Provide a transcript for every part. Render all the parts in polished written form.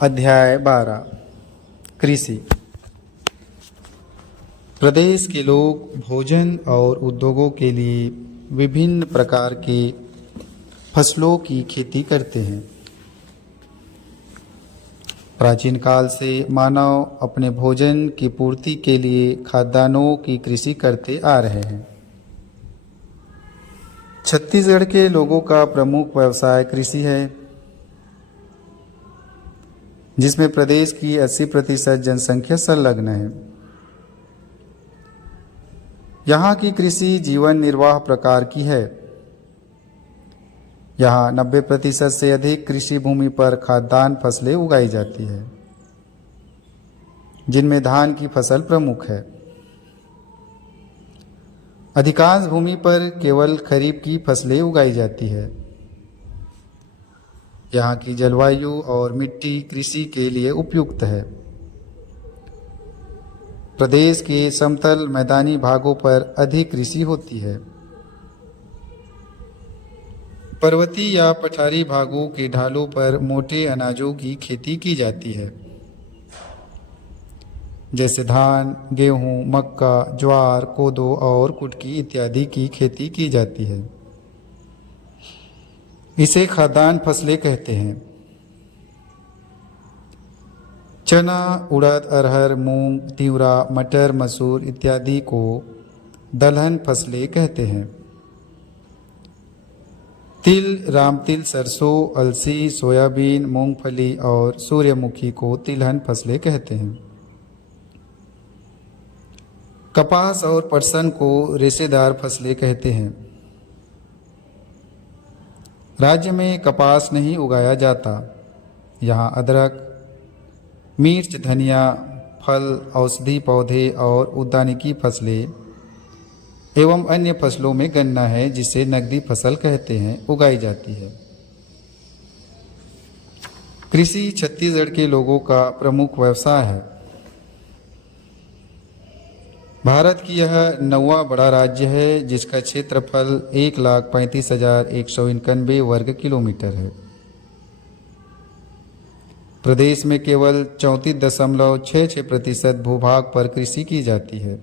अध्याय 12 कृषि। प्रदेश के लोग भोजन और उद्योगों के लिए विभिन्न प्रकार के फसलों की खेती करते हैं। प्राचीन काल से मानव अपने भोजन की पूर्ति के लिए खाद्यान्नों की कृषि करते आ रहे हैं। छत्तीसगढ़ के लोगों का प्रमुख व्यवसाय कृषि है, जिसमें प्रदेश की 80% जनसंख्या संलग्न है। यहाँ की कृषि जीवन निर्वाह प्रकार की है। यहाँ 90% से अधिक कृषि भूमि पर खाद्यान्न फसलें उगाई जाती है, जिनमें धान की फसल प्रमुख है। अधिकांश भूमि पर केवल खरीफ की फसलें उगाई जाती है। यहाँ की जलवायु और मिट्टी कृषि के लिए उपयुक्त है। प्रदेश के समतल मैदानी भागों पर अधिक कृषि होती है। पर्वतीय या पठारी भागों के ढालों पर मोटे अनाजों की खेती की जाती है, जैसे धान, गेहूं, मक्का, ज्वार, कोदो और कुटकी इत्यादि की खेती की जाती है। इसे खाद्यान्न फसलें कहते हैं। चना, उड़द, अरहर, मूंग, तिवरा, मटर, मसूर इत्यादि को दलहन फसलें कहते हैं। तिल, रामतिल, सरसों, अलसी, सोयाबीन, मूंगफली और सूर्यमुखी को तिलहन फसलें कहते हैं। कपास और पटसन को रेशेदार फसलें कहते हैं। राज्य में कपास नहीं उगाया जाता। यहाँ अदरक, मिर्च, धनिया, फल, औषधि पौधे और उद्यानिकी फसलें एवं अन्य फसलों में गन्ना है, जिसे नकदी फसल कहते हैं, उगाई जाती है। कृषि छत्तीसगढ़ के लोगों का प्रमुख व्यवसाय है। भारत की यह 9वां बड़ा राज्य है, जिसका क्षेत्रफल 1,35,191 वर्ग किलोमीटर है। प्रदेश में केवल 34.66% भूभाग पर कृषि की जाती है,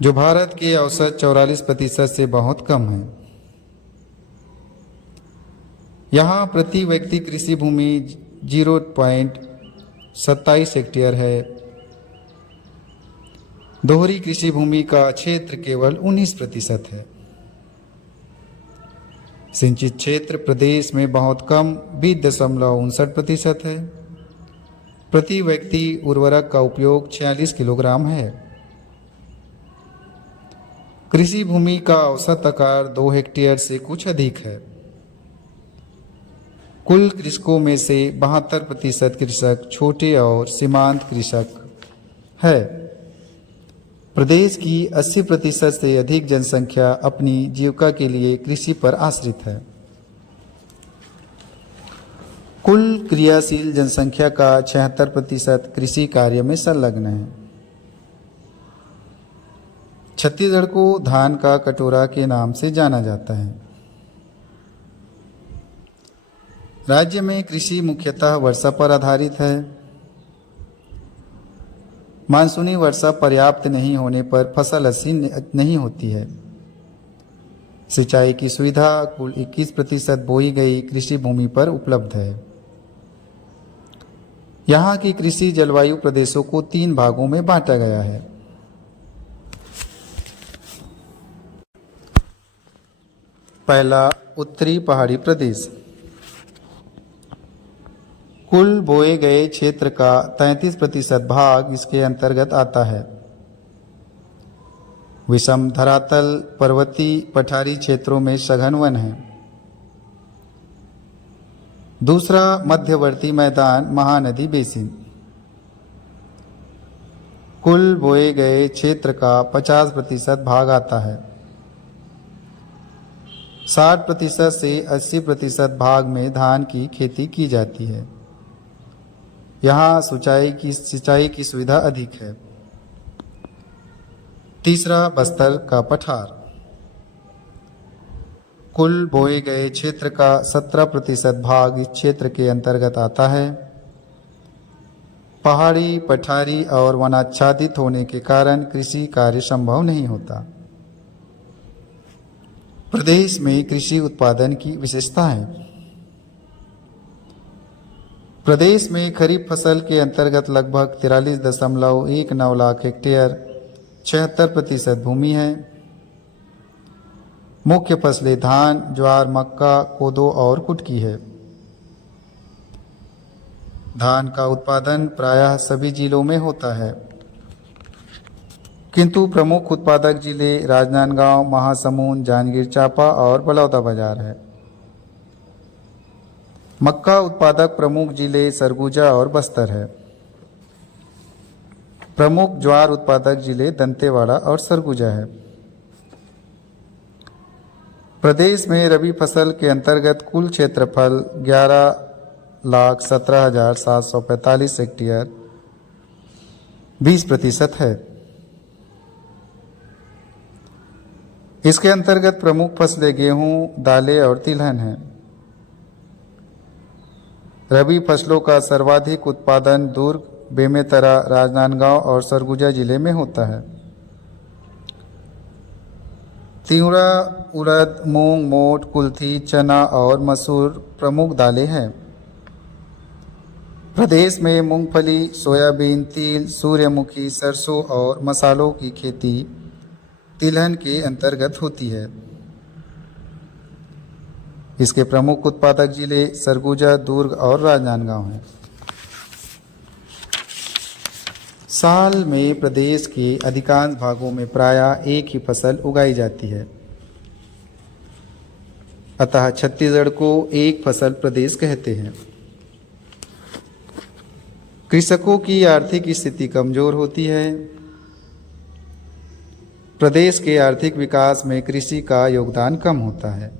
जो भारत के औसत 44% से बहुत कम है। यहाँ प्रति व्यक्ति कृषि भूमि 0.27 हेक्टेयर है। दोहरी कृषि भूमि का क्षेत्र केवल 19% है। सिंचित क्षेत्र प्रदेश में बहुत कम 20.59% है। प्रति व्यक्ति उर्वरक का उपयोग 46 किलोग्राम है। कृषि भूमि का औसत आकार 2 हेक्टेयर से कुछ अधिक है। कुल कृषकों में से 72% कृषक छोटे और सीमांत कृषक है। प्रदेश की 80% से अधिक जनसंख्या अपनी जीविका के लिए कृषि पर आश्रित है। कुल क्रियाशील जनसंख्या का 76% कृषि कार्य में संलग्न है। छत्तीसगढ़ को धान का कटोरा के नाम से जाना जाता है। राज्य में कृषि मुख्यतः वर्षा पर आधारित है। मानसूनी वर्षा पर्याप्त नहीं होने पर फसल अच्छी नहीं होती है। सिंचाई की सुविधा कुल 21% बोई गई कृषि भूमि पर उपलब्ध है। यहाँ की कृषि जलवायु प्रदेशों को 3 भागों में बांटा गया है। पहला, उत्तरी पहाड़ी प्रदेश। कुल बोए गए क्षेत्र का 33% भाग इसके अंतर्गत आता है। विषम धरातल पर्वतीय पठारी क्षेत्रों में सघन वन है। दूसरा, मध्यवर्ती मैदान महानदी बेसिन। कुल बोए गए क्षेत्र का 50% भाग आता है। 60% से 80% भाग में धान की खेती की जाती है। यहाँ सिंचाई की सुविधा अधिक है। तीसरा, बस्तर का पठार। कुल बोए गए क्षेत्र का 17% भाग इस क्षेत्र के अंतर्गत आता है। पहाड़ी, पठारी और वनाच्छादित होने के कारण कृषि कार्य संभव नहीं होता। प्रदेश में कृषि उत्पादन की विशेषताएं। प्रदेश में खरीफ फसल के अंतर्गत लगभग 43.19 लाख हेक्टेयर 76% भूमि है। मुख्य फसलें धान, ज्वार, मक्का, कोदो और कुटकी है। धान का उत्पादन प्रायः सभी जिलों में होता है, किंतु प्रमुख उत्पादक जिले राजनांदगांव, महासमुंद, जांजगीर चांपा और बलौदाबाजार है। मक्का उत्पादक प्रमुख जिले सरगुजा और बस्तर है। प्रमुख ज्वार उत्पादक जिले दंतेवाड़ा और सरगुजा है। प्रदेश में रबी फसल के अंतर्गत कुल क्षेत्रफल 11,17,745 हेक्टेयर 20% है। इसके अंतर्गत प्रमुख फसलें गेहूं, दालें और तिलहन हैं। रबी फसलों का सर्वाधिक उत्पादन दुर्ग, बेमेतरा, राजनांदगांव और सरगुजा जिले में होता है। तिवड़ा, उड़द, मूंग, मोट, कुल्थी, चना और मसूर प्रमुख दालें हैं। प्रदेश में मूंगफली, सोयाबीन, तिल, सूर्यमुखी, सरसों और मसालों की खेती तिलहन के अंतर्गत होती है। इसके प्रमुख उत्पादक जिले सरगुजा, दुर्ग और राजनांदगांव हैं। साल में प्रदेश के अधिकांश भागों में प्रायः एक ही फसल उगाई जाती है, अतः छत्तीसगढ़ को एक फसल प्रदेश कहते हैं। कृषकों की आर्थिक स्थिति कमजोर होती है। प्रदेश के आर्थिक विकास में कृषि का योगदान कम होता है।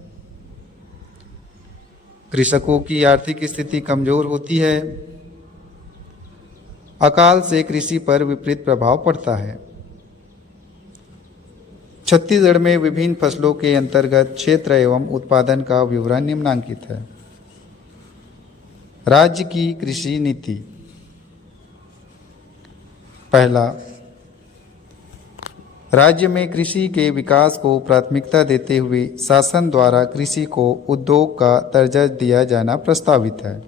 कृषकों की आर्थिक स्थिति कमजोर होती है। अकाल से कृषि पर विपरीत प्रभाव पड़ता है। छत्तीसगढ़ में विभिन्न फसलों के अंतर्गत क्षेत्र एवं उत्पादन का विवरण निम्नांकित है। राज्य की कृषि नीति। पहला, राज्य में कृषि के विकास को प्राथमिकता देते हुए शासन द्वारा कृषि को उद्योग का दर्जा दिया जाना प्रस्तावित है।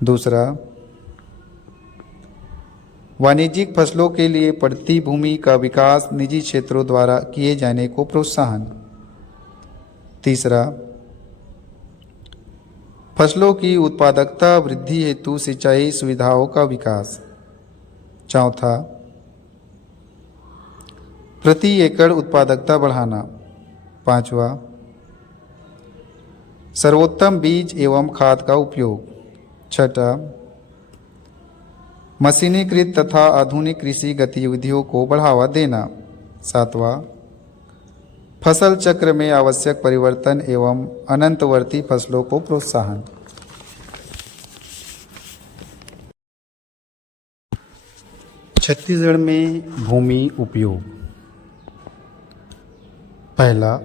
दूसरा, वाणिज्यिक फसलों के लिए पड़ती भूमि का विकास निजी क्षेत्रों द्वारा किए जाने को प्रोत्साहन। तीसरा, फसलों की उत्पादकता वृद्धि हेतु सिंचाई सुविधाओं का विकास। चौथा, प्रति एकड़ उत्पादकता बढ़ाना। पांचवा, सर्वोत्तम बीज एवं खाद का उपयोग। छठा, मशीनीकृत तथा आधुनिक कृषि गतिविधियों को बढ़ावा देना। सातवां, फसल चक्र में आवश्यक परिवर्तन एवं अनंतवर्ती फसलों को प्रोत्साहन। छत्तीसगढ़ में भूमि उपयोग। पहला,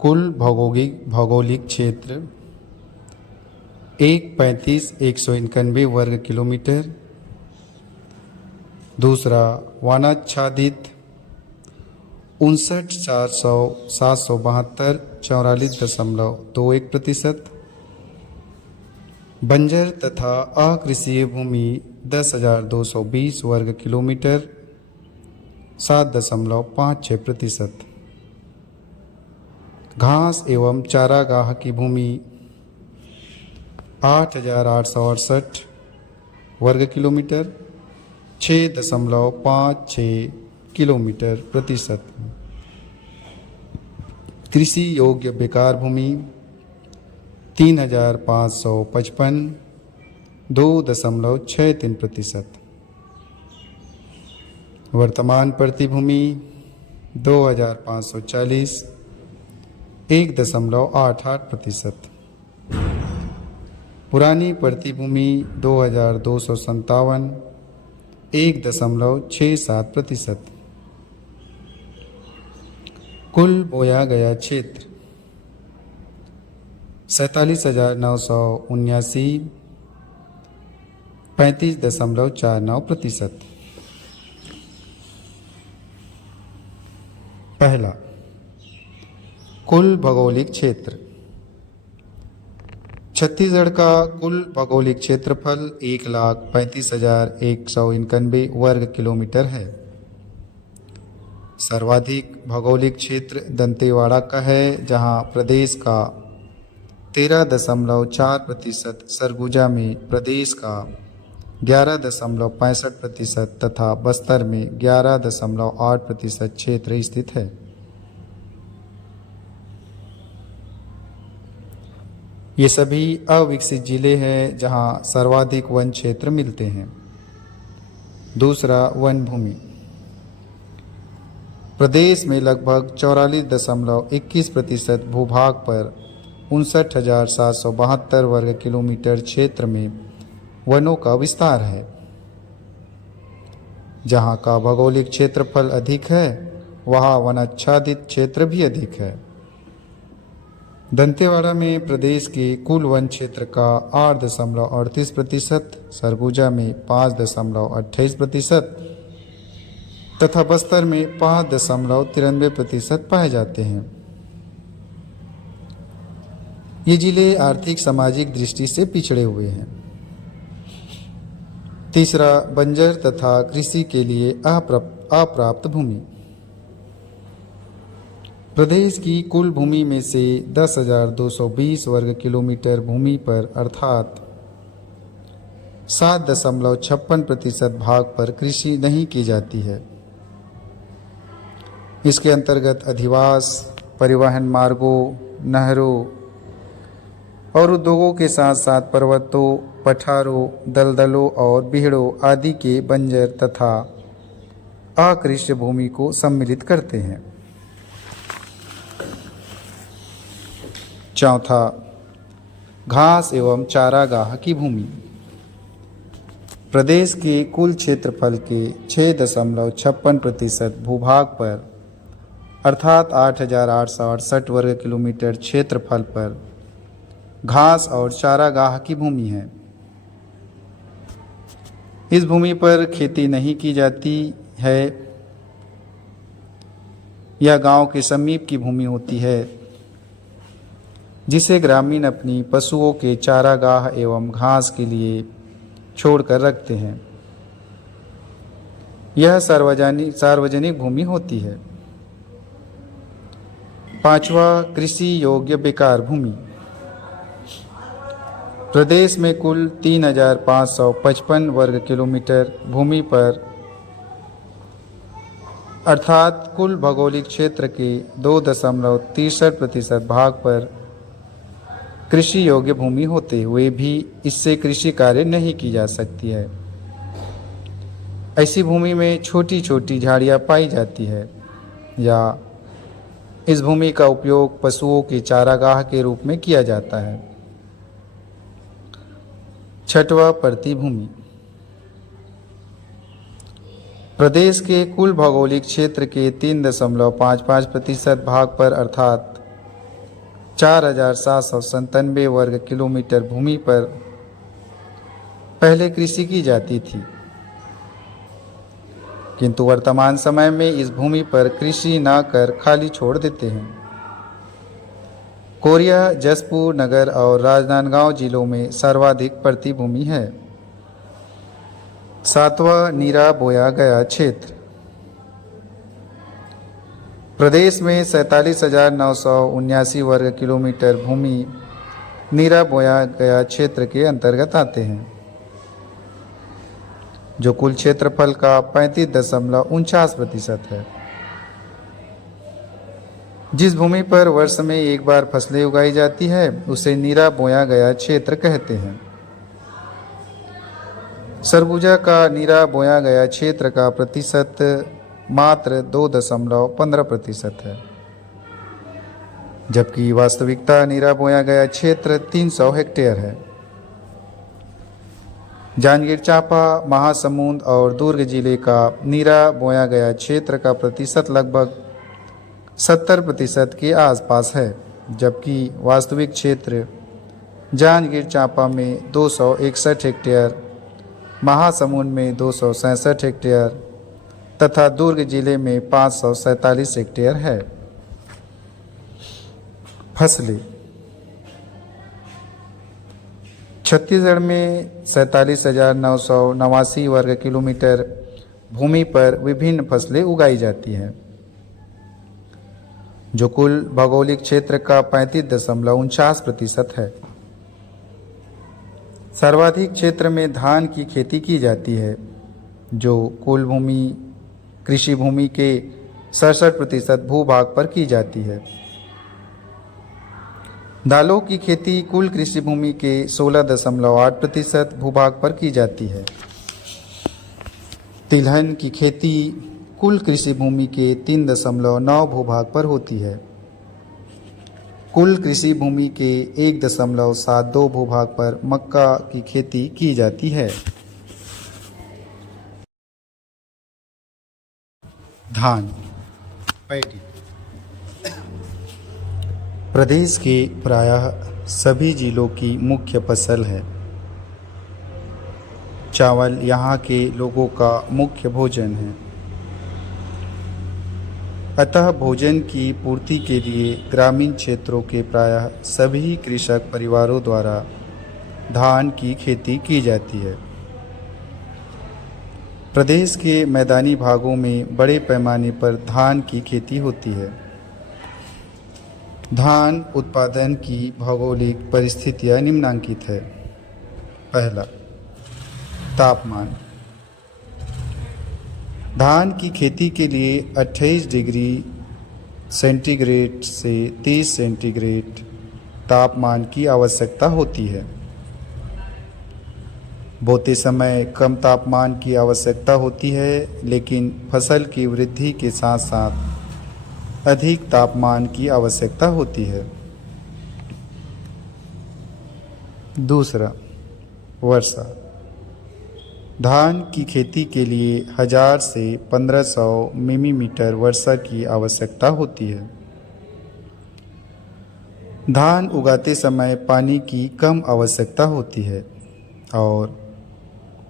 कुल भौगोलिक क्षेत्र 135,191 वर्ग किलोमीटर। दूसरा, वनाच्छादित 59,772 44.21%। बंजर तथा अकृषिय भूमि 10,220 वर्ग किलोमीटर 7.56%। घास एवं चारागाह की भूमि 8,868 वर्ग किलोमीटर 6.56 किलोमीटर प्रतिशत। कृषि योग्य बेकार भूमि 3,555 2.63%। वर्तमान प्रतिभूमि 2,540 1.88%। पुरानी प्रतिभूमि 2,257 1.67%। कुल बोया गया क्षेत्र 47,979 35.49%। पहला, कुल भौगोलिक क्षेत्र। छत्तीसगढ़ का कुल भौगोलिक क्षेत्रफल 1,35,191 वर्ग किलोमीटर है। सर्वाधिक भौगोलिक क्षेत्र दंतेवाड़ा का है, जहां प्रदेश का 13.4%, सरगुजा में प्रदेश का 11.65% तथा बस्तर में 11.8% क्षेत्र स्थित है। ये सभी अविकसित जिले हैं जहां सर्वाधिक वन क्षेत्र मिलते हैं। दूसरा, वन भूमि। प्रदेश में लगभग 44.21% भूभाग पर 59,772 वर्ग किलोमीटर क्षेत्र में वनों का विस्तार है। जहां का भौगोलिक क्षेत्रफल अधिक है, वहां वनाच्छादित क्षेत्र भी अधिक है। दंतेवाड़ा में प्रदेश के कुल वन क्षेत्र का 8.38%, सरगुजा में 5.28% तथा बस्तर में 5.93% पाए जाते हैं। ये जिले आर्थिक सामाजिक दृष्टि से पिछड़े हुए हैं। तीसरा, बंजर तथा कृषि के लिए अप्राप्त भूमि। प्रदेश की कुल भूमि में से 10,220 वर्ग किलोमीटर भूमि पर अर्थात 7.56% भाग पर कृषि नहीं की जाती है। इसके अंतर्गत अधिवास, परिवहन मार्गों, नहरों और उद्योगों के साथ साथ पर्वतों, पठारों, दलदलों और बीहड़ों आदि के बंजर तथा अकृषि भूमि को सम्मिलित करते हैं। चौथा, घास एवं चारागाह की भूमि। प्रदेश के कुल क्षेत्रफल के 6.56% भूभाग पर अर्थात 8,868 वर्ग किलोमीटर क्षेत्रफल पर घास और चारागाह की भूमि है। इस भूमि पर खेती नहीं की जाती है। यह गांव के समीप की भूमि होती है, जिसे ग्रामीण अपनी पशुओं के चारागाह एवं घास के लिए छोड़कर रखते हैं। यह सार्वजनिक भूमि होती है। पांचवा, कृषि योग्य बेकार भूमि। प्रदेश में कुल 3,555 वर्ग किलोमीटर भूमि पर अर्थात कुल भौगोलिक क्षेत्र के 2.63% भाग पर कृषि योग्य भूमि होते हुए भी इससे कृषि कार्य नहीं की जा सकती है। ऐसी भूमि में छोटी छोटी झाड़ियाँ पाई जाती है या इस भूमि का उपयोग पशुओं के चारागाह के रूप में किया जाता है। छठवां, परती भूमि। प्रदेश के कुल भौगोलिक क्षेत्र के 3.55% भाग पर अर्थात 4,797 वर्ग किलोमीटर भूमि पर पहले कृषि की जाती थी, किंतु वर्तमान समय में इस भूमि पर कृषि न कर खाली छोड़ देते हैं। कोरिया, जशपुर नगर और राजनांदगांव जिलों में सर्वाधिक परती भूमि है। सातवां, नीरा बोया गया क्षेत्र। प्रदेश में 47,979 वर्ग किलोमीटर भूमि नीरा बोया गया क्षेत्र के अंतर्गत आते हैं, जो कुल क्षेत्रफल का 35.49% है। जिस भूमि पर वर्ष में एक बार फसलें उगाई जाती है उसे नीरा बोया गया क्षेत्र कहते हैं। सरगुजा का नीरा बोया गया क्षेत्र का प्रतिशत मात्र 2.15% है, जबकि वास्तविकता नीरा बोया गया क्षेत्र 300 हेक्टेयर है। जांजगीर चांपा, महासमुंद और दुर्ग जिले का नीरा बोया गया क्षेत्र का प्रतिशत लगभग 70% के आसपास है, जबकि वास्तविक क्षेत्र जांजगीर चांपा में 261 हेक्टेयर, महासमुंद में 267 हेक्टेयर तथा दुर्ग जिले में 547 हेक्टेयर है। फसलें छत्तीसगढ़ में 47,989 वर्ग किलोमीटर भूमि पर विभिन्न फसलें उगाई जाती हैं, जो कुल भौगोलिक क्षेत्र का 35.49% है। सर्वाधिक क्षेत्र में धान की खेती की जाती है, जो कुल कृषि भूमि के 67% भूभाग पर की जाती है। दालों की खेती कुल कृषि भूमि के 16.8% भूभाग पर की जाती है। तिलहन की खेती कुल कृषि भूमि के 3.9 भूभाग पर होती है। कुल कृषि भूमि के 1.72 भूभाग पर मक्का की खेती की जाती है। धान पैडी प्रदेश के प्रायः सभी जिलों की मुख्य फसल है। चावल यहाँ के लोगों का मुख्य भोजन है, अतः भोजन की पूर्ति के लिए ग्रामीण क्षेत्रों के प्रायः सभी कृषक परिवारों द्वारा धान की खेती की जाती है। प्रदेश के मैदानी भागों में बड़े पैमाने पर धान की खेती होती है। धान उत्पादन की भौगोलिक परिस्थितियां निम्नांकित है। पहला, तापमान। धान की खेती के लिए 28 डिग्री सेंटीग्रेड से 30 सेंटीग्रेड तापमान की आवश्यकता होती है। बोते समय कम तापमान की आवश्यकता होती है, लेकिन फसल की वृद्धि के साथ साथ अधिक तापमान की आवश्यकता होती है। दूसरा, वर्षा। धान की खेती के लिए 1000 से 1500 मिलीमीटर वर्षा की आवश्यकता होती है। धान उगाते समय पानी की कम आवश्यकता होती है और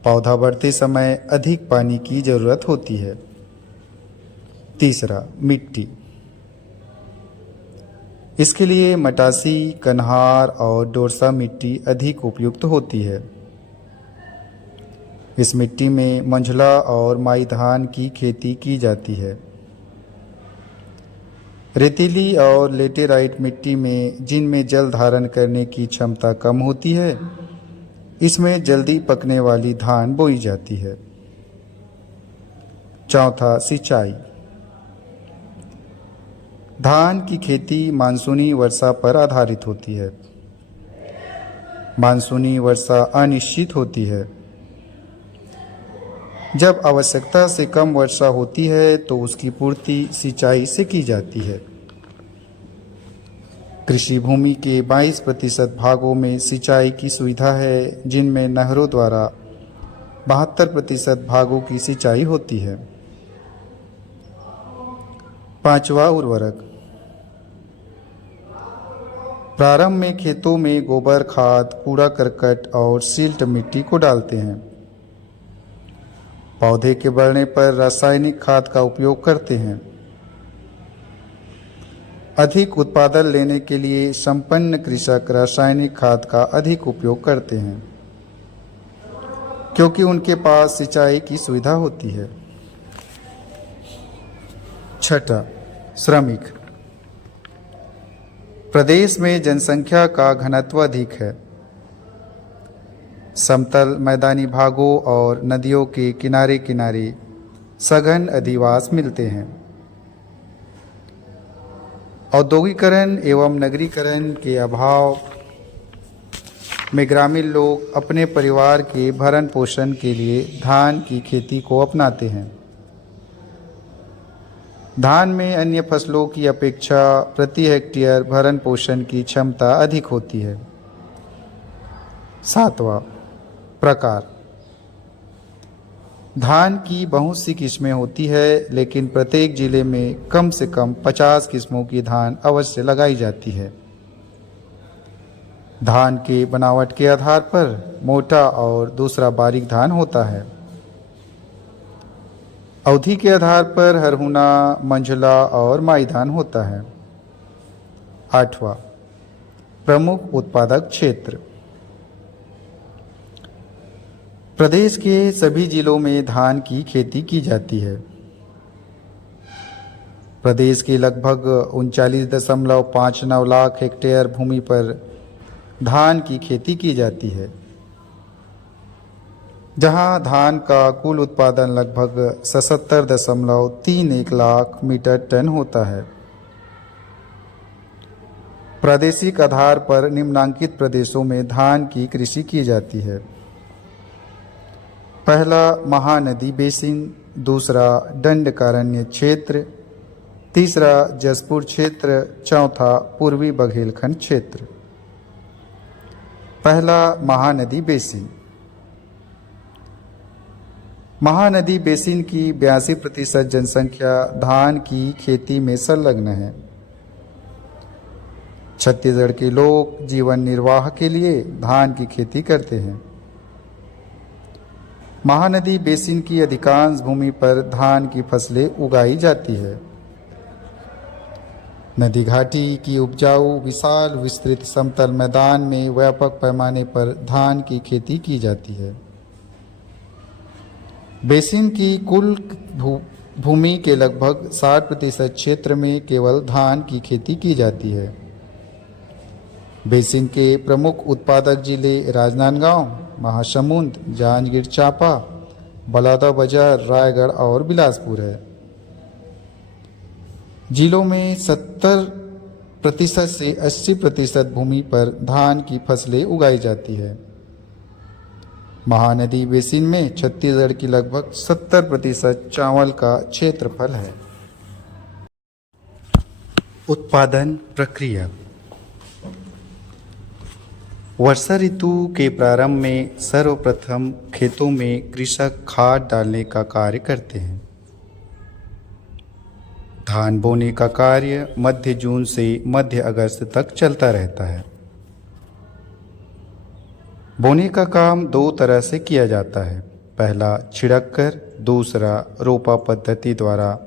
पौधा बढ़ते समय अधिक पानी की जरूरत होती है। तीसरा, मिट्टी। इसके लिए मटासी, कन्हार और डोरसा मिट्टी अधिक उपयुक्त होती है। इस मिट्टी में मंझला और माई धान की खेती की जाती है। रेतीली और लेटेराइट मिट्टी में, जिनमें जल धारण करने की क्षमता कम होती है, इसमें जल्दी पकने वाली धान बोई जाती है। चौथा, सिंचाई। धान की खेती मानसूनी वर्षा पर आधारित होती है। मानसूनी वर्षा अनिश्चित होती है। जब आवश्यकता से कम वर्षा होती है तो उसकी पूर्ति सिंचाई से की जाती है। कृषि भूमि के 22% भागों में सिंचाई की सुविधा है, जिनमें नहरों द्वारा 72% भागों की सिंचाई होती है। पांचवा, उर्वरक। प्रारंभ में खेतों में गोबर खाद, कूड़ा करकट और सिल्ट मिट्टी को डालते हैं। पौधे के बढ़ने पर रासायनिक खाद का उपयोग करते हैं। अधिक उत्पादन लेने के लिए संपन्न कृषक रासायनिक खाद का अधिक उपयोग करते हैं, क्योंकि उनके पास सिंचाई की सुविधा होती है। छठा, श्रमिक। प्रदेश में जनसंख्या का घनत्व अधिक है। समतल मैदानी भागों और नदियों के किनारे किनारे सघन अधिवास मिलते हैं। औद्योगिकरण एवं नगरीकरण के अभाव में ग्रामीण लोग अपने परिवार के भरण पोषण के लिए धान की खेती को अपनाते हैं। धान में अन्य फसलों की अपेक्षा प्रति हेक्टेयर भरण पोषण की क्षमता अधिक होती है। सातवां, प्रकार। धान की बहुत सी किस्में होती है, लेकिन प्रत्येक जिले में कम से कम 50 किस्मों की धान अवश्य लगाई जाती है। धान के बनावट के आधार पर मोटा और दूसरा बारीक धान होता है। अवधि के आधार पर हरहुना, मंझला और माई धान होता है। 8वां, प्रमुख उत्पादक क्षेत्र। प्रदेश के सभी जिलों में धान की खेती की जाती है। प्रदेश के लगभग 39.59 लाख हेक्टेयर भूमि पर धान की खेती की जाती है, जहां धान का कुल उत्पादन लगभग 77.31 लाख मीट्रिक टन होता है। प्रादेशिक आधार पर निम्नांकित प्रदेशों में धान की कृषि की जाती है। पहला, महानदी बेसिन। दूसरा, दंडकारण्य क्षेत्र। तीसरा, जसपुर क्षेत्र। चौथा, पूर्वी बघेलखंड क्षेत्र। पहला, महानदी बेसिन। महानदी बेसिन की 82% जनसंख्या धान की खेती में संलग्न है। छत्तीसगढ़ के लोग जीवन निर्वाह के लिए धान की खेती करते हैं। महानदी बेसिन की अधिकांश भूमि पर धान की फसलें उगाई जाती है। नदी घाटी की उपजाऊ विशाल विस्तृत समतल मैदान में व्यापक पैमाने पर धान की खेती की जाती है। बेसिन की कुल भूमि के लगभग 60% क्षेत्र में केवल धान की खेती की जाती है। बेसिन के प्रमुख उत्पादक जिले राजनांदगांव, महासमुंद, जांजगीर चांपा, बलौदाबाजार, रायगढ़ और बिलासपुर है। जिलों में 70% से 80% भूमि पर धान की फसलें उगाई जाती है। महानदी बेसिन में छत्तीसगढ़ की लगभग 70% चावल का क्षेत्रफल है। उत्पादन प्रक्रिया। वर्षा ऋतु के प्रारंभ में सर्वप्रथम खेतों में कृषक खाद डालने का कार्य करते हैं। धान बोने का कार्य मध्य जून से मध्य अगस्त तक चलता रहता है। बोने का काम 2 तरह से किया जाता है। पहला, छिड़क कर, दूसरा रोपा पद्धति द्वारा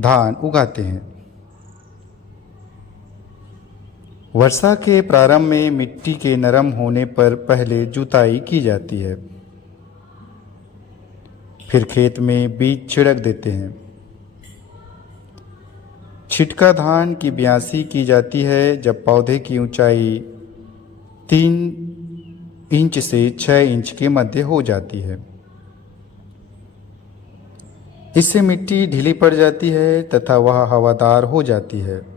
धान उगाते हैं। वर्षा के प्रारंभ में मिट्टी के नरम होने पर पहले जुताई की जाती है, फिर खेत में बीज छिड़क देते हैं। छिटका धान की ब्यासी की जाती है जब पौधे की ऊंचाई 3 इंच से 6 इंच के मध्य हो जाती है। इससे मिट्टी ढीली पड़ जाती है तथा वह हवादार हो जाती है।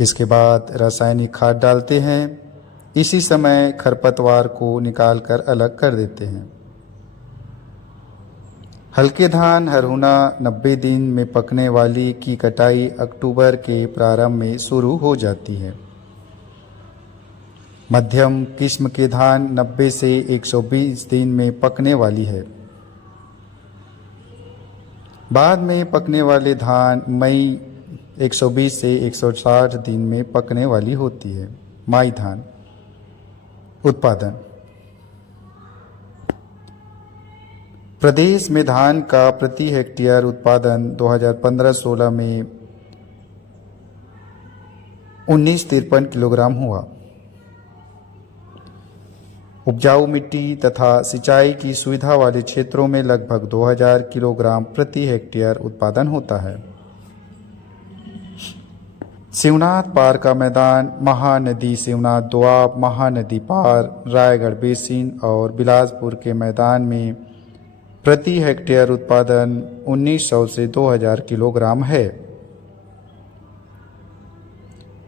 इसके बाद रासायनिक खाद डालते हैं। इसी समय खरपतवार को निकालकर अलग कर देते हैं। हल्के धान हरहुना 90 दिन में पकने वाली की कटाई अक्टूबर के प्रारंभ में शुरू हो जाती है। मध्यम किस्म के धान 90 से 120 दिन में पकने वाली है। बाद में पकने वाले धान मई 120 से 160 दिन में पकने वाली होती है। माई धान। उत्पादन। प्रदेश में धान का प्रति हेक्टेयर उत्पादन 2015-16 में 1953 किलोग्राम हुआ। उपजाऊ मिट्टी तथा सिंचाई की सुविधा वाले क्षेत्रों में लगभग 2000 किलोग्राम प्रति हेक्टेयर उत्पादन होता है। शिवनाथ पार का मैदान, महानदी शिवनाथ दोआब, महानदी पार, रायगढ़ बेसिन और बिलासपुर के मैदान में प्रति हेक्टेयर उत्पादन 1900 से 2000 किलोग्राम है।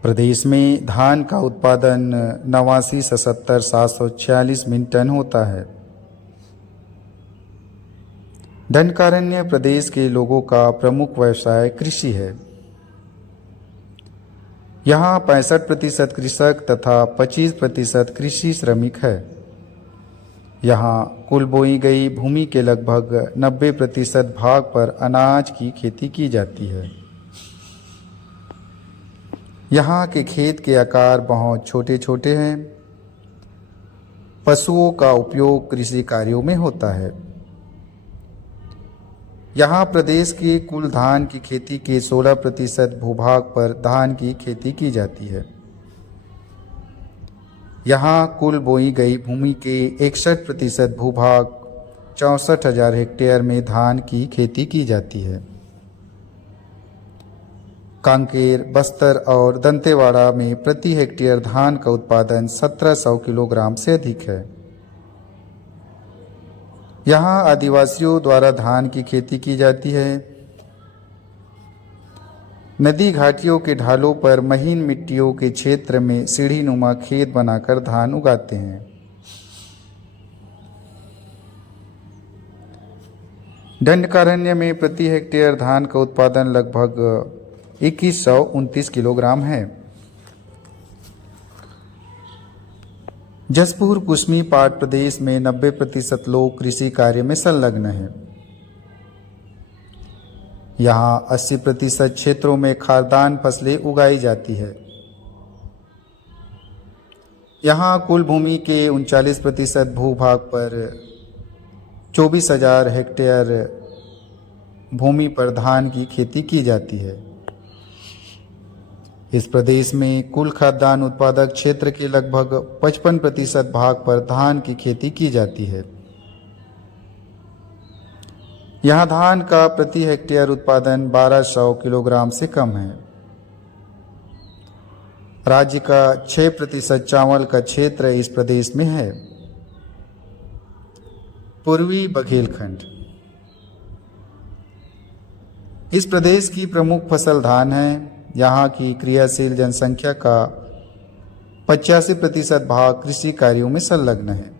प्रदेश में धान का उत्पादन 89,77,746 मीट्रिक टन होता है। दंडकारण्य प्रदेश के लोगों का प्रमुख व्यवसाय कृषि है। यहाँ 65% कृषक तथा 25% कृषि श्रमिक है। यहाँ कुल बोई गई भूमि के लगभग 90% भाग पर अनाज की खेती की जाती है। यहाँ के खेत के आकार बहुत छोटे छोटे हैं। पशुओं का उपयोग कृषि कार्यों में होता है। यहाँ प्रदेश के कुल धान की खेती के 16% भूभाग पर धान की खेती की जाती है। यहाँ कुल बोई गई भूमि के 61% भूभाग 64,000 हेक्टेयर में धान की खेती की जाती है। कांकेर, बस्तर और दंतेवाड़ा में प्रति हेक्टेयर धान का उत्पादन 1700 किलोग्राम से अधिक है। यहाँ आदिवासियों द्वारा धान की खेती की जाती है। नदी घाटियों के ढालों पर महीन मिट्टियों के क्षेत्र में सीढ़ी नुमा खेत बनाकर धान उगाते हैं। दंडकारण्य में प्रति हेक्टेयर धान का उत्पादन लगभग 2129 किलोग्राम है। जसपुर कुश्मी पाट प्रदेश में 90% लोग कृषि कार्य में संलग्न हैं। यहाँ 80% क्षेत्रों में खाद्यान्न फसलें उगाई जाती है। यहाँ कुल भूमि के 39% भूभाग पर 24,000 हेक्टेयर भूमि पर धान की खेती की जाती है। इस प्रदेश में कुल खाद्यान्न उत्पादक क्षेत्र के लगभग 55% भाग पर धान की खेती की जाती है। यहाँ धान का प्रति हेक्टेयर उत्पादन 1200 किलोग्राम से कम है। राज्य का 6% चावल का क्षेत्र इस प्रदेश में है। पूर्वी बघेलखंड। इस प्रदेश की प्रमुख फसल धान है। यहाँ की क्रियाशील जनसंख्या का 85% भाग कृषि कार्यों में संलग्न है।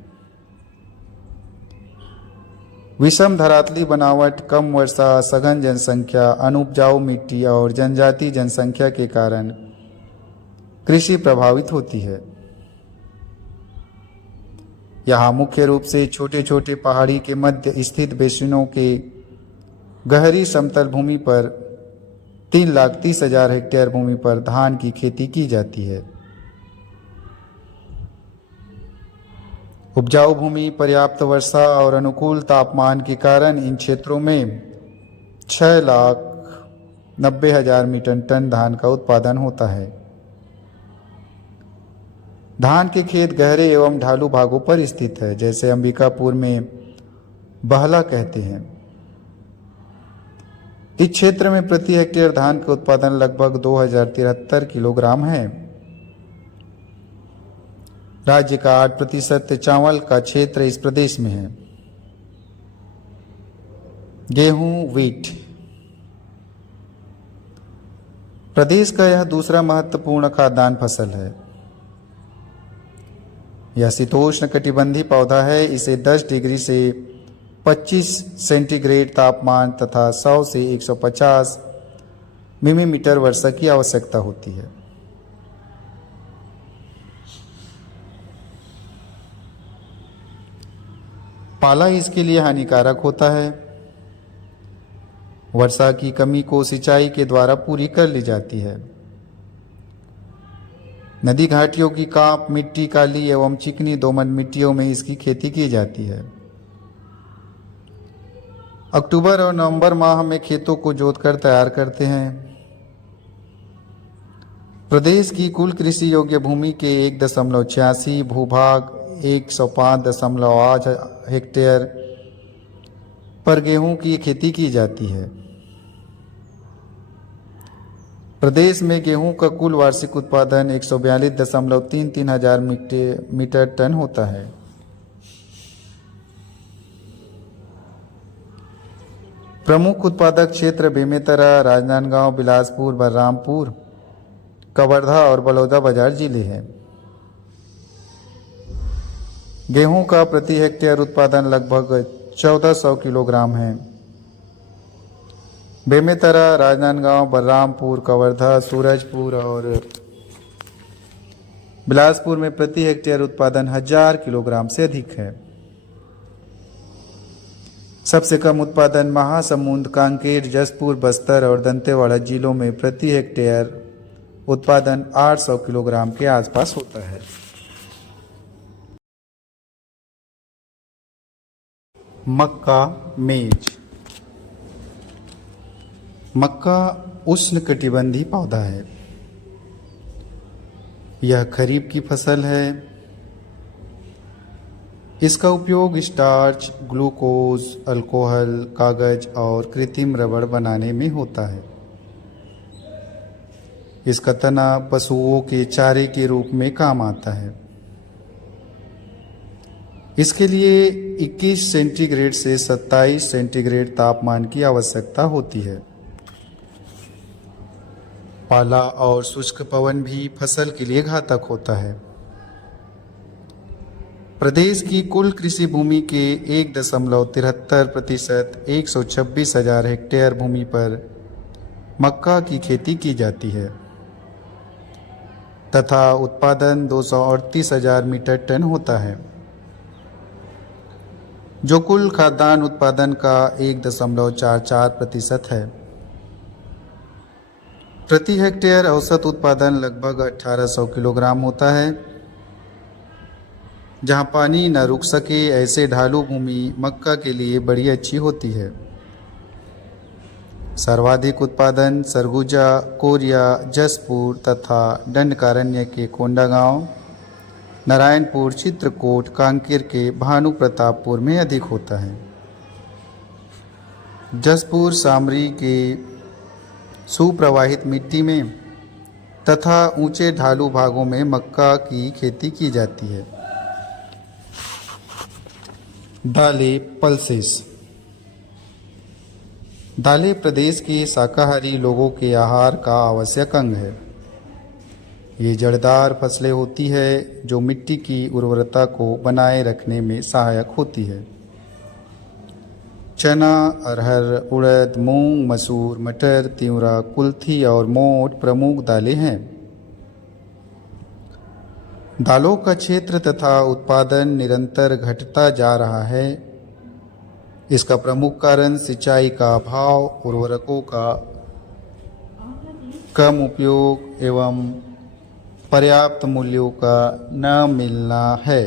विषम धरातली बनावट, कम वर्षा, सघन जनसंख्या, अनुपजाऊ मिट्टी और जनजातीय जनसंख्या के कारण कृषि प्रभावित होती है। यहाँ मुख्य रूप से छोटे छोटे पहाड़ी के मध्य स्थित बेसिनों के गहरी समतल भूमि पर 3,30,000 हेक्टेयर भूमि पर धान की खेती की जाती है। उपजाऊ भूमि, पर्याप्त वर्षा और अनुकूल तापमान के कारण इन क्षेत्रों में 6,90,000 मीट्रिक टन धान का उत्पादन होता है। धान के खेत गहरे एवं ढालू भागों पर स्थित है, जैसे अंबिकापुर में बहला कहते हैं। इस क्षेत्र में प्रति हेक्टेयर धान का उत्पादन लगभग 2073 किलोग्राम है। राज्य का 8% चावल का क्षेत्र इस प्रदेश में है। गेहूं, वीट। प्रदेश का यह दूसरा महत्वपूर्ण खाद्यान्न फसल है। यह शीतोष्ण कटिबंधीय पौधा है। इसे 10 डिग्री से 25 सेंटीग्रेड तापमान तथा 100 से 150 मिलीमीटर वर्षा की आवश्यकता होती है। पाला इसके लिए हानिकारक होता है। वर्षा की कमी को सिंचाई के द्वारा पूरी कर ली जाती है। नदी घाटियों की कांप मिट्टी, काली एवं चिकनी दोमट मिट्टियों में इसकी खेती की जाती है। अक्टूबर और नवंबर माह में खेतों को जोतकर तैयार करते हैं। प्रदेश की कुल कृषि योग्य भूमि के 1.86 भूभाग 105.8 हेक्टेयर पर गेहूं की खेती की जाती है। प्रदेश में गेहूं का कुल वार्षिक उत्पादन 142.33 हजार मीट्रिक टन होता है। प्रमुख उत्पादक क्षेत्र बेमेतरा, राजनांदगांव, बिलासपुर, बलरामपुर, कवर्धा और बलौदाबाजार जिले हैं। गेहूं का प्रति हेक्टेयर उत्पादन लगभग 1400 किलोग्राम है। बेमेतरा, राजनांदगांव, बलरामपुर, कवर्धा, सूरजपुर और बिलासपुर में प्रति हेक्टेयर उत्पादन 1000 किलोग्राम से अधिक है। सबसे कम उत्पादन महासमुंद, कांकेर, जसपुर, बस्तर और दंतेवाड़ा जिलों में प्रति हेक्टेयर उत्पादन 800 किलोग्राम के आसपास होता है। मक्का मेज। मक्का उष्णकटिबंधीय पौधा है। यह खरीफ की फसल है। इसका उपयोग स्टार्च, ग्लूकोज, अल्कोहल, कागज और कृत्रिम रबड़ बनाने में होता है। इसका तना पशुओं के चारे के रूप में काम आता है। इसके लिए 21 सेंटीग्रेड से 27 सेंटीग्रेड तापमान की आवश्यकता होती है। पाला और शुष्क पवन भी फसल के लिए घातक होता है। प्रदेश की कुल कृषि भूमि के 1.73% 126,000 हेक्टेयर भूमि पर मक्का की खेती की जाती है तथा उत्पादन 238,000 मीट्रिक टन होता है, जो कुल खाद्यान्न उत्पादन का 1.44% है। प्रति हेक्टेयर औसत उत्पादन लगभग 1800 किलोग्राम होता है। जहां पानी न रुक सके ऐसे ढालू भूमि मक्का के लिए बड़ी अच्छी होती है। सर्वाधिक उत्पादन सरगुजा, कोरिया, जसपुर तथा दंडकारण्य के कोंडागांव, नारायणपुर, चित्रकूट, कांकेर के भानु प्रतापपुर में अधिक होता है। जसपुर सामरी के सुप्रवाहित मिट्टी में तथा ऊंचे ढालू भागों में मक्का की खेती की जाती है। दालें, पल्सेस। दालें प्रदेश के शाकाहारी लोगों के आहार का आवश्यक अंग है। ये जड़दार फसलें होती है जो मिट्टी की उर्वरता को बनाए रखने में सहायक होती है। चना, अरहर, उड़द, मूंग, मसूर, मटर, तिवरा, कुल्थी और मोठ प्रमुख दालें हैं। दालों का क्षेत्र तथा उत्पादन निरंतर घटता जा रहा है। इसका प्रमुख कारण सिंचाई का अभाव, उर्वरकों का कम उपयोग एवं पर्याप्त मूल्यों का न मिलना है।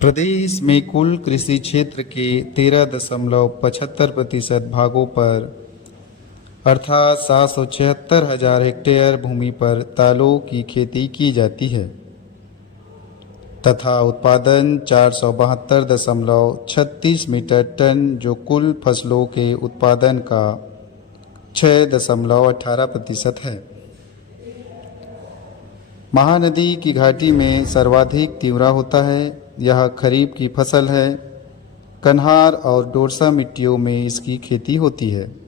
प्रदेश में कुल कृषि क्षेत्र के 13.75% भागों पर अर्थात 776,000 हेक्टेयर भूमि पर दालों की खेती की जाती है तथा उत्पादन 472.36 मीट्रिक टन, जो कुल फसलों के उत्पादन का 6.18% है। महानदी की घाटी में सर्वाधिक तिवरा होता है। यह खरीफ की फसल है। कन्हार और डोरसा मिट्टियों में इसकी खेती होती है।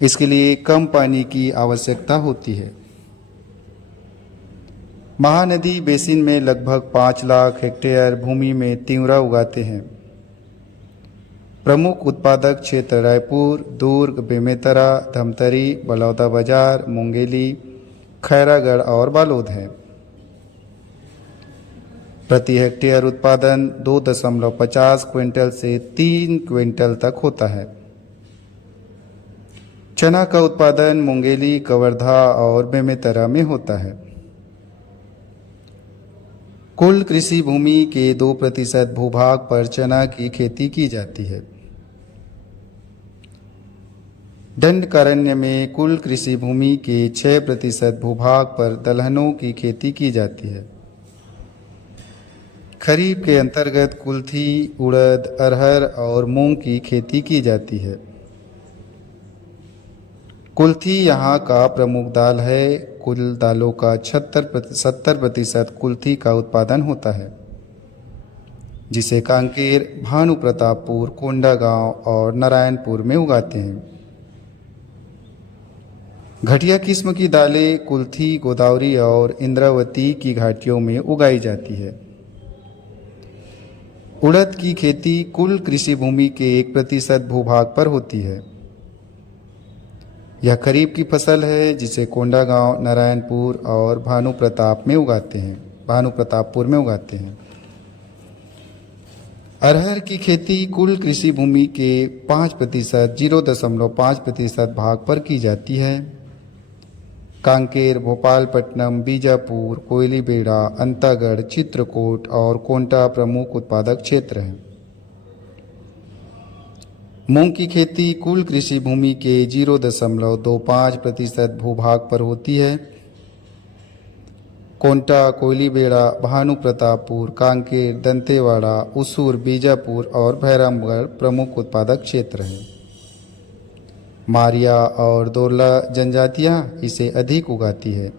इसके लिए कम पानी की आवश्यकता होती है। महानदी बेसिन में लगभग 5 लाख हेक्टेयर भूमि में तिवरा उगाते हैं। प्रमुख उत्पादक क्षेत्र रायपुर, दुर्ग, बेमेतरा, धमतरी, बलौदाबाजार, मुंगेली, खैरागढ़ और बालोद हैं। प्रति हेक्टेयर उत्पादन 2.50 क्विंटल से 3 क्विंटल तक होता है। चना का उत्पादन मुंगेली, कवर्धा और बेमेतरा में होता है। कुल कृषि भूमि के 2% भूभाग पर चना की खेती की जाती है। दंडकारण्य में कुल कृषि भूमि के 6% भूभाग पर दलहनों की खेती की जाती है। खरीफ के अंतर्गत कुल्थी, उड़द, अरहर और मूंग की खेती की जाती है। कुल्थी यहाँ का प्रमुख दाल है। कुल दालों का 70% कुल्थी का उत्पादन होता है, जिसे कांकेर, भानु प्रतापपुर, कोंडागांव और नारायणपुर में उगाते हैं। घटिया किस्म की दालें कुल्थी, गोदावरी और इंद्रावती की घाटियों में उगाई जाती है। उड़द की खेती कुल कृषि भूमि के 1% भूभाग पर होती है। यह खरीफ की फसल है, जिसे कोंडागांव, नारायणपुर और भानु प्रतापपुर में उगाते हैं। अरहर की खेती कुल कृषि भूमि के 5% 0.5% भाग पर की जाती है। कांकेर, भोपालपट्टनम, बीजापुर, कोयलीबेड़ा, अंतागढ़, चित्रकूट और कोंटा प्रमुख उत्पादक क्षेत्र हैं। मूंग की खेती कुल कृषि भूमि के 0.25% भूभाग पर होती है। कोंटा, कोयलीबेड़ा, भानुप्रतापपुर, कांकेर, दंतेवाड़ा, उसूर, बीजापुर और भैरमगढ़ प्रमुख उत्पादक क्षेत्र हैं। मारिया और दोरला जनजातियां इसे अधिक उगाती है।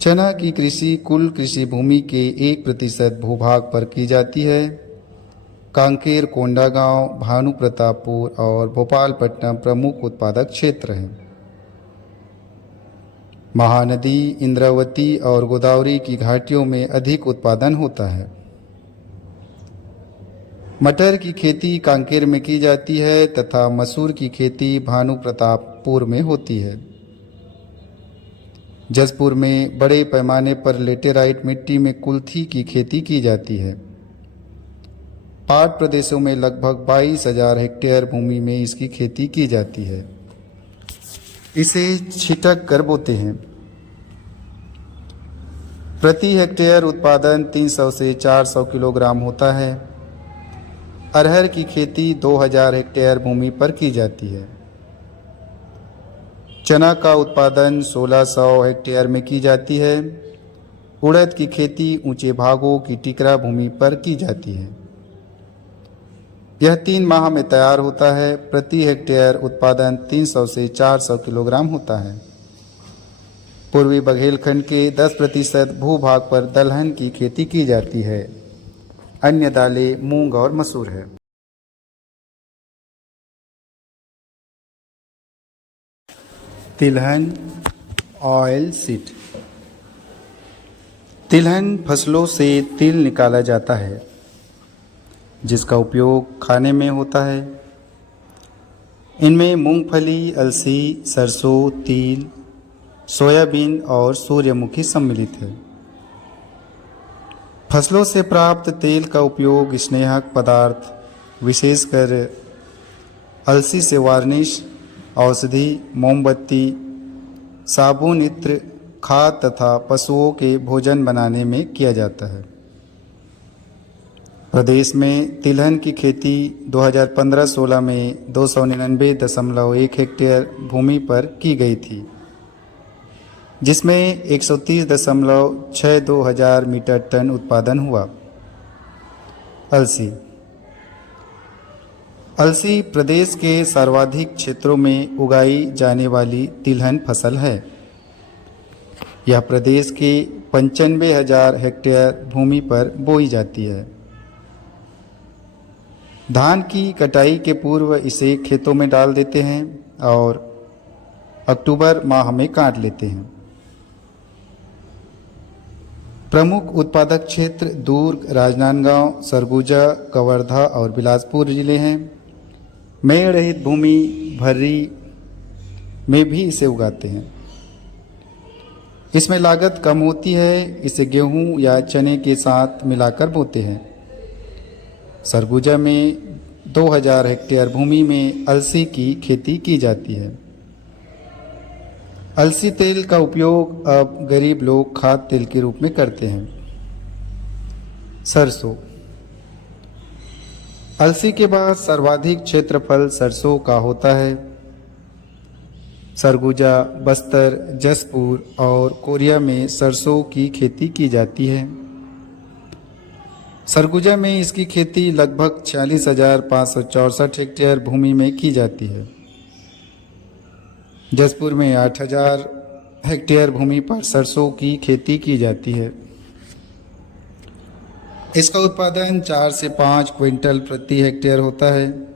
चना की कृषि कुल कृषि भूमि के 1% भूभाग पर की जाती है। कांकेर, कोंडागांव, भानुप्रतापपुर और भोपालपट्टनम प्रमुख उत्पादक क्षेत्र हैं। महानदी, इंद्रावती और गोदावरी की घाटियों में अधिक उत्पादन होता है। मटर की खेती कांकेर में की जाती है तथा मसूर की खेती भानुप्रतापपुर में होती है। जसपुर में बड़े पैमाने पर लेटेराइट मिट्टी में कुल्थी की खेती की जाती है। पाट प्रदेशों में लगभग 22,000 हेक्टेयर भूमि में इसकी खेती की जाती है। इसे छिटक कर बोते हैं। प्रति हेक्टेयर उत्पादन 300 से 400 किलोग्राम होता है। अरहर की खेती 2000 हेक्टेयर भूमि पर की जाती है। चना का उत्पादन 1600 हेक्टेयर में की जाती है। उड़द की खेती ऊंचे भागों की टिकरा भूमि पर की जाती है। यह 3 माह में तैयार होता है। प्रति हेक्टेयर उत्पादन 300 से 400 किलोग्राम होता है। पूर्वी बघेलखंड के 10% भूभाग पर दलहन की खेती की जाती है। अन्य दालें मूंग और मसूर है। तिलहन ऑयल सीड। तिलहन फसलों से तिल निकाला जाता है जिसका उपयोग खाने में होता है। इनमें मूंगफली, अलसी, सरसों, तिल, सोयाबीन और सूर्यमुखी सम्मिलित है। फसलों से प्राप्त तेल का उपयोग स्नेहक पदार्थ, विशेषकर अलसी से वार्निश, औषधि, मोमबत्ती, साबुन, इत्र, खाद तथा पशुओं के भोजन बनाने में किया जाता है। प्रदेश में तिलहन की खेती 2015-16 में 299.1 हेक्टेयर भूमि पर की गई थी, जिसमें 130.62 हजार मीट्रिक टन उत्पादन हुआ। अलसी प्रदेश के सर्वाधिक क्षेत्रों में उगाई जाने वाली तिलहन फसल है। यह प्रदेश के 95,000 हेक्टेयर भूमि पर बोई जाती है। धान की कटाई के पूर्व इसे खेतों में डाल देते हैं और अक्टूबर माह में काट लेते हैं। प्रमुख उत्पादक क्षेत्र दुर्ग, राजनांदगांव, सरगुजा, कवर्धा और बिलासपुर जिले हैं। मेड़ रहित भूमि भर्री में भी इसे उगाते हैं। इसमें लागत कम होती है। इसे गेहूं या चने के साथ मिलाकर बोते हैं। सरगुजा में 2000 हेक्टेयर भूमि में अलसी की खेती की जाती है। अलसी तेल का उपयोग अब गरीब लोग खाद्य तेल के रूप में करते हैं। सरसों। अलसी के बाद सर्वाधिक क्षेत्रफल सरसों का होता है। सरगुजा, बस्तर, जसपुर और कोरिया में सरसों की खेती की जाती है। सरगुजा में इसकी खेती लगभग 46,564 हेक्टेयर भूमि में की जाती है। जसपुर में 8,000 हेक्टेयर भूमि पर सरसों की खेती की जाती है। इसका उत्पादन 4 से 5 क्विंटल प्रति हेक्टेयर होता है।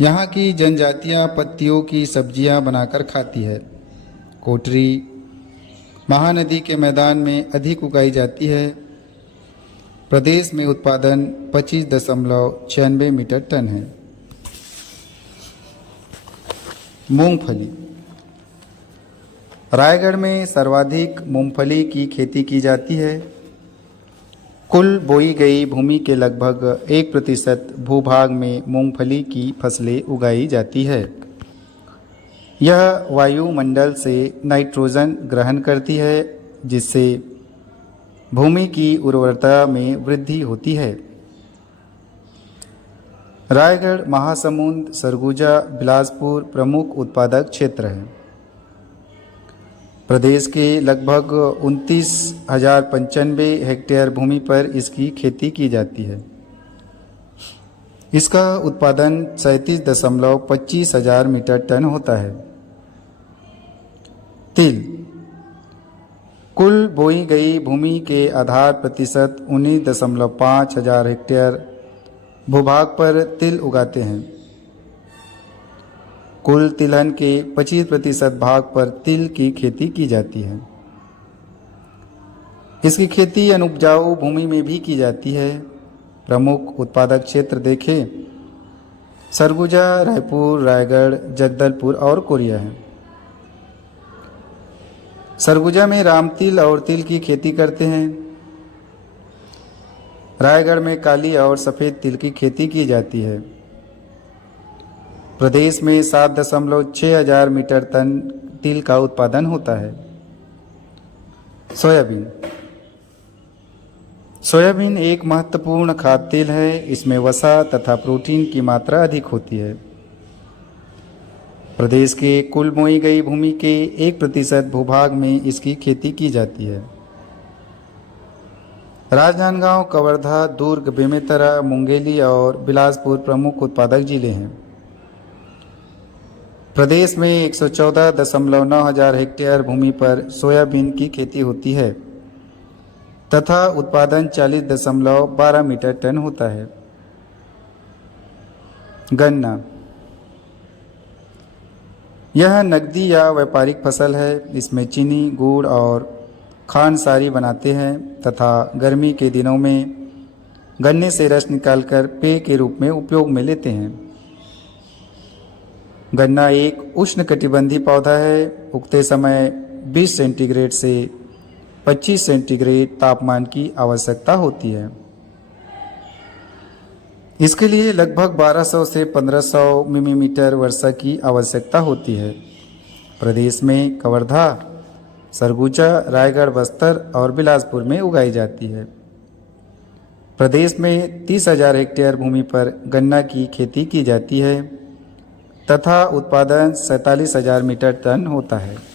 यहाँ की जनजातियाँ पत्तियों की सब्जियाँ बनाकर खाती है। कोटरी महानदी के मैदान में अधिक उगाई जाती है। प्रदेश में उत्पादन 25.96 मीट्रिक टन है। मूंगफली। रायगढ़ में सर्वाधिक मूंगफली की खेती की जाती है। कुल बोई गई भूमि के लगभग 1% भूभाग में मूंगफली की फसलें उगाई जाती है। यह वायुमंडल से नाइट्रोजन ग्रहण करती है, जिससे भूमि की उर्वरता में वृद्धि होती है। रायगढ़, महासमुंद, सरगुजा, बिलासपुर प्रमुख उत्पादक क्षेत्र हैं। प्रदेश के लगभग 29,095 हेक्टेयर भूमि पर इसकी खेती की जाती है। इसका उत्पादन 37.25 हजार मीट्रिक टन होता है। तिल। कुल बोई गई भूमि के आधार प्रतिशत 19.5 हजार हेक्टेयर भूभाग पर तिल उगाते हैं। कुल तिलहन के 25% भाग पर तिल की खेती की जाती है। इसकी खेती अनुपजाऊ भूमि में भी की जाती है। प्रमुख उत्पादक क्षेत्र देखें, सरगुजा, रायपुर, रायगढ़, जगदलपुर और कोरिया है। सरगुजा में राम तिल और तिल की खेती करते हैं। रायगढ़ में काली और सफ़ेद तिल की खेती की जाती है। प्रदेश में 7.6 हजार मीट्रिक टन तिल का उत्पादन होता है। सोयाबीन। सोयाबीन एक महत्वपूर्ण खाद्य तेल है। इसमें वसा तथा प्रोटीन की मात्रा अधिक होती है। प्रदेश के कुल बोई गई भूमि के 1% भूभाग में इसकी खेती की जाती है। राजनांदगांव, कवर्धा, दुर्ग, बेमेतरा, मुंगेली और बिलासपुर प्रमुख उत्पादक जिले हैं। प्रदेश में 114.9 हजार हेक्टेयर भूमि पर सोयाबीन की खेती होती है तथा उत्पादन 40.12 मीट्रिक टन होता है। गन्ना। यह नकदी या व्यापारिक फसल है। इसमें चीनी, गुड़ और खांडसारी बनाते हैं तथा गर्मी के दिनों में गन्ने से रस निकालकर पेय के रूप में उपयोग में लेते हैं। गन्ना एक उष्णकटिबंधीय पौधा है। उगते समय 20 सेंटीग्रेड से 25 सेंटीग्रेड तापमान की आवश्यकता होती है। इसके लिए लगभग 1200 से 1500 मिलीमीटर वर्षा की आवश्यकता होती है। प्रदेश में कवर्धा, सरगुजा, रायगढ़, बस्तर और बिलासपुर में उगाई जाती है। प्रदेश में 30,000 हेक्टेयर भूमि पर गन्ना की खेती की जाती है तथा उत्पादन 47,000 मीट्रिक टन होता है।